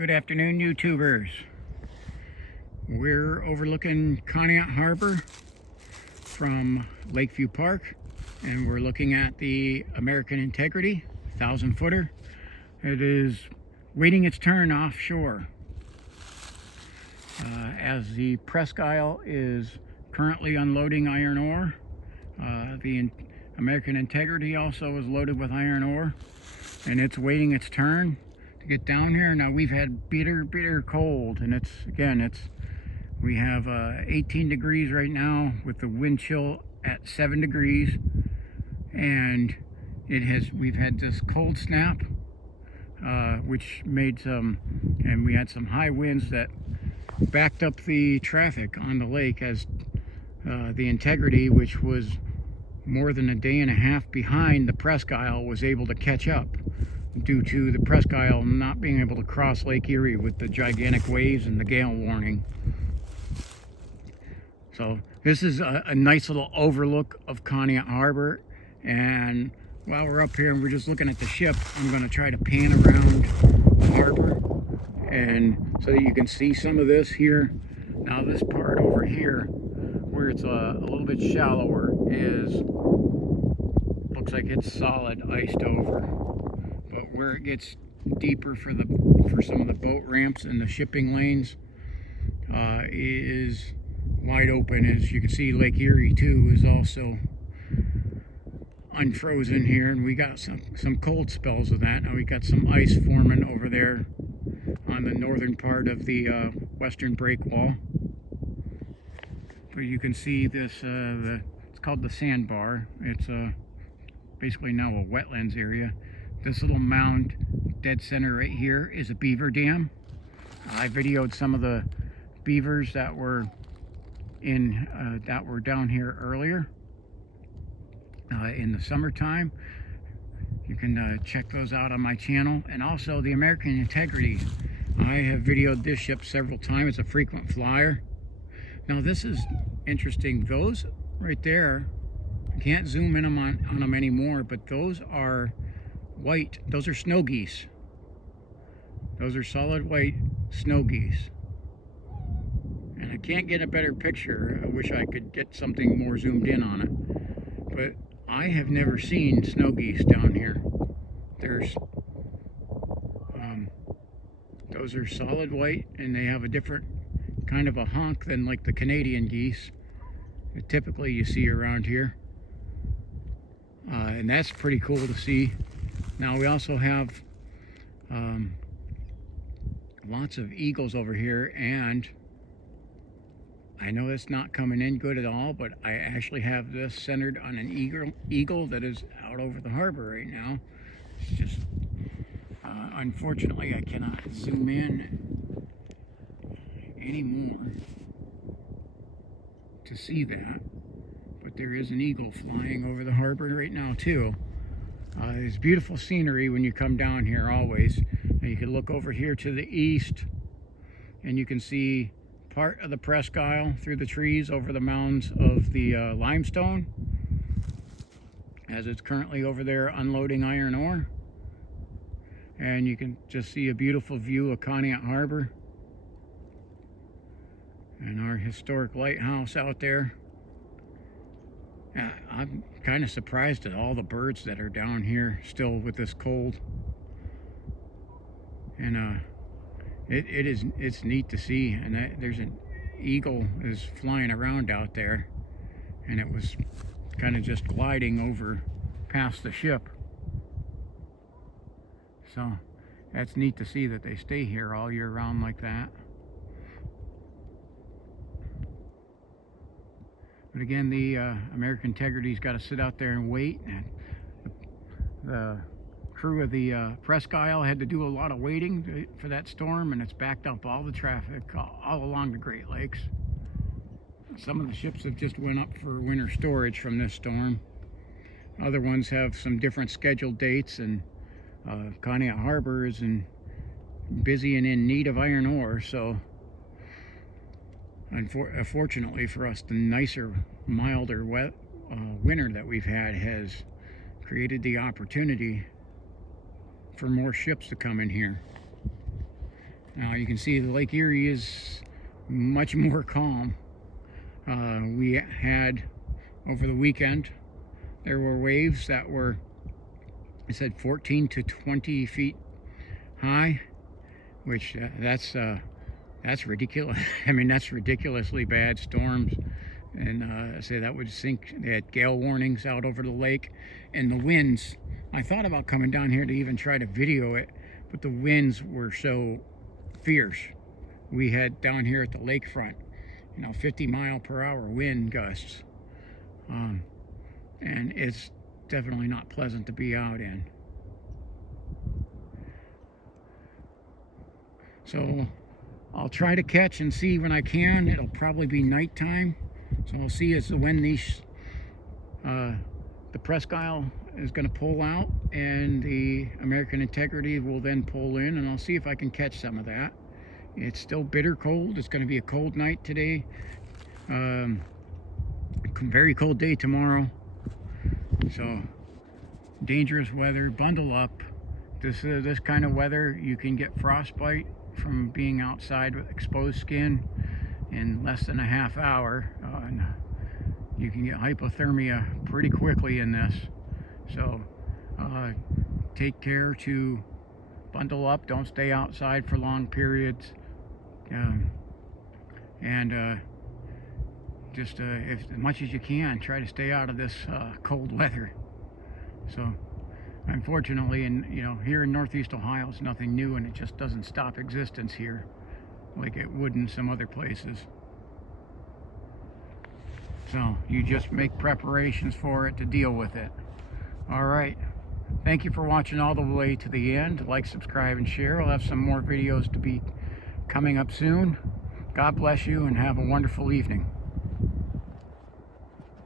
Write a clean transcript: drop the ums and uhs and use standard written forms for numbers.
Good afternoon, YouTubers. We're overlooking Conneaut Harbor from Lakeview Park, and we're looking at the American Integrity 1,000-footer. It is waiting its turn offshore as the Presque Isle is currently unloading iron ore. The American Integrity also is loaded with iron ore, and it's waiting its turn to get down here. Now we've had bitter cold, and we have 18 degrees right now with the wind chill at 7 degrees, and we've had this cold snap, which made and we had some high winds that backed up the traffic on the lake, as the Integrity, which was more than a day and a half behind the Presque Isle, was able to catch up due to the Presque Isle not being able to cross Lake Erie with the gigantic waves and the gale warning. So this is a nice little overlook of Conneaut Harbor, and while we're up here and we're just looking at the ship, I'm going to try to pan around the harbor and so that you can see some of this here. Now this part over here where it's a little bit shallower looks like it's solid iced over, but where it gets deeper for some of the boat ramps and the shipping lanes is wide open. As you can see, Lake Erie too is also unfrozen here, and we got some cold spells of that. Now we got some ice forming over there on the northern part of the western breakwall. But you can see this, it's called the sandbar. It's basically now a wetlands area. This little mound dead center right here is a beaver dam. I videoed some of the beavers that were down here earlier in the summertime. You can check those out on my channel. And also the American Integrity, I have videoed this ship several times. It's a frequent flyer. Now this is interesting. Those right there, I can't zoom in on them anymore, but those are white. Those are snow geese. Those are solid white snow geese. And I can't get a better picture. I wish I could get something more zoomed in on it. But I have never seen snow geese down here. Those are solid white, and they have a different kind of a honk than like the Canadian geese that typically you see around here. And that's pretty cool to see. Now we also have lots of eagles over here, and I know it's not coming in good at all, but I actually have this centered on an eagle that is out over the harbor right now. It's just unfortunately I cannot zoom in anymore to see that, but there is an eagle flying over the harbor right now too. It's beautiful scenery when you come down here always. Now you can look over here to the east and you can see part of the Presque Isle through the trees over the mounds of the limestone, as it's currently over there unloading iron ore. And you can just see a beautiful view of Conneaut Harbor and our historic lighthouse out there. I'm kind of surprised at all the birds that are down here still with this cold. And it's neat to see. And there's an eagle is flying around out there, and it was kind of just gliding over past the ship. So that's neat to see that they stay here all year round like that. But again, the American Integrity's got to sit out there and wait. And the crew of the Presque Isle had to do a lot of waiting for that storm, and it's backed up all the traffic all along the Great Lakes. Some of the ships have just went up for winter storage from this storm. Other ones have some different scheduled dates, and Conneaut Harbor is busy and in need of iron ore. So unfortunately for us, the nicer, milder winter that we've had has created the opportunity for more ships to come in here. Now you can see the Lake Erie is much more calm. We had over the weekend, there were waves that were, I said, 14 to 20 feet high, which that's ridiculous. I mean, that's ridiculously bad storms. And I say that would sink. They had gale warnings out over the lake, and the winds. I thought about coming down here to even try to video it, but the winds were so fierce. We had down here at the lakefront, 50-mile-per-hour wind gusts, and it's definitely not pleasant to be out in. So I'll try to catch and see when I can. It'll probably be nighttime, so I'll see as to when these the Presque Isle is going to pull out, and the American Integrity will then pull in, and I'll see if I can catch some of that. It's still bitter cold. It's going to be a cold night today. Very cold day tomorrow. So dangerous weather. Bundle up. This kind of weather, you can get frostbite from being outside with exposed skin in less than a half hour. And you can get hypothermia pretty quickly in this. So take care to bundle up. Don't stay outside for long periods. Just if as much as you can, try to stay out of this cold weather. So unfortunately, here in Northeast Ohio, it's nothing new, and it just doesn't stop existence here like it would in some other places. So you just make preparations for it to deal with it. All right. Thank you for watching all the way to the end. Like, subscribe, and share. I'll have some more videos to be coming up soon. God bless you, and have a wonderful evening.